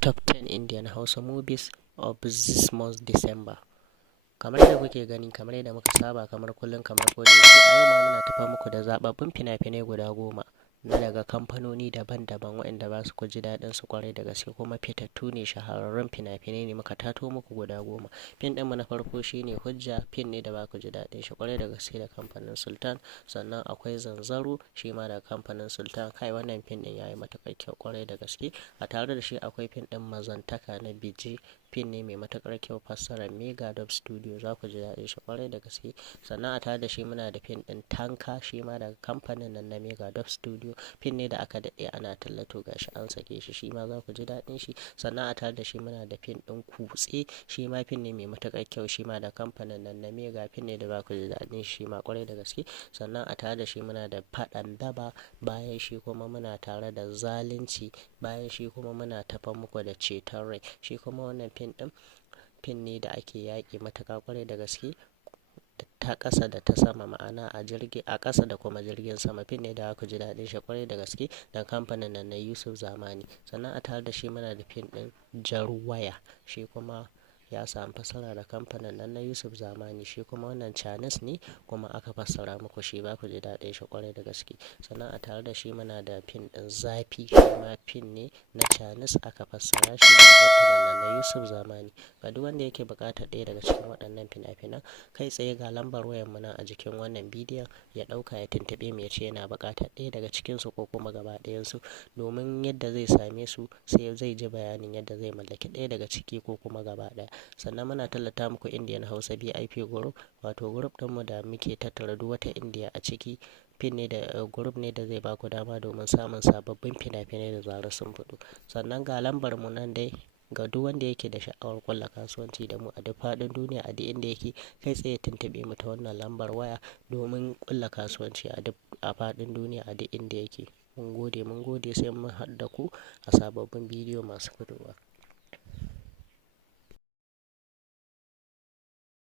Top 10 Indian Hausa movies of this month December. Kamar yadda kuke gani, kamar yadda muka saba, kamar kullum, kamar kodayaushe, a yau ma muna tafa muku da zababbun fina-finai guda 10 na daga kamfanoni daban-daban waɗanda ba su ku ji daɗin su kwarai da gaske, kuma fitattu ne, shahararrun fina-finai ne muka tato muku guda 10. Fim ɗinmu na farko shine Hujja, fim ne da ba ku ji daɗin shi kwarai da gaske da kamfanin Sultan. Sannan akwai Zanzaro, shi ma da kamfanin Sultan. Kai, wannan fim ɗin yayi matuƙar kyau kwarai da gaske. A tare da shi akwai fim ɗin Mazantaka na Bije, fim ne mai matuƙar kyau, fassarar Mega Dub Studio, za ku ji daɗin shi kwarai da gaske. Sannan a tare da shi muna da fim ɗin Tanka, shi ma daga kamfanin nan na Mega Dub Studio, fim ne da aka daɗe ana tallato gashi an sake shi, shi ma za ku ji daɗin shi. Sannan a tare da shi muna da fim ɗin Kutse, shi ma fim ne mai matuƙar kyau, shi ma da kamfanin nan na Mega, fim ne da za ku ji daɗin shi ma kwarai da gaske. Sannan a tare da shi muna da Faɗan Daba, bayan shi kuma muna tare da Zalunci, bayan shi kuma muna tafa muku da Ceton Rai. Shi kuma wannan fim ɗin fim ne da ake yaƙi matuƙa kwarai da gaske, ta ƙasa da ta sama, ma'ana a jirgi, a ƙasa da kuma jirgin sama. Fim ne da aka ji daɗin shi kwarai da gaske da kamfanin nan na Yusuf Zamani. Sannan a tare da shi muna da fim ɗin Jarwaya, shi kuma ya samu fassara da kamfanin nan na Yusuf Zamani. Shi kuma wannan Chinese ne, kuma aka fassara muku shi, ba ku ji daɗin shi kwarai da gaske. Sannan a tare da shi muna da fim ɗin Zafi, shi ma fim ne na Chinese, aka fassara shi da kamfanin nan na Yusuf Zamani. Ga duk wanda yake buƙatar ɗaya daga cikin waɗannan fina-finan, kai tsaye ga lambar wayar mu nan a jikin wannan bidiyon, ya ɗauka ya tuntuɓe mu ya ce yana buƙatar ɗaya daga cikinsu ko kuma gaba ɗayansu, domin yadda zai same su sai zai ji bayanin yadda zai mallaki ɗaya daga ciki ko kuma gaba ɗaya. Sannan muna tallata muku Indian Hausa VIP Group, wato group ɗinmu da muke tattara duk wata Indiya a ciki. Fim ne da group ne da zai ba ku dama domin samun sababbin fina-finai da zarar sun fito. Sannan ga lambar mu nan dai, ga duk wanda yake da sha'awar ƙulla kasuwanci da mu a duk faɗin duniya, a duk inda yake, kai tsaye tuntuɓe mu ta wannan lambar waya domin ƙulla kasuwanci a faɗin duniya, a duk inda yake. Mun gode sai mun haɗu da ku a sababbin bidiyo masu fitowa.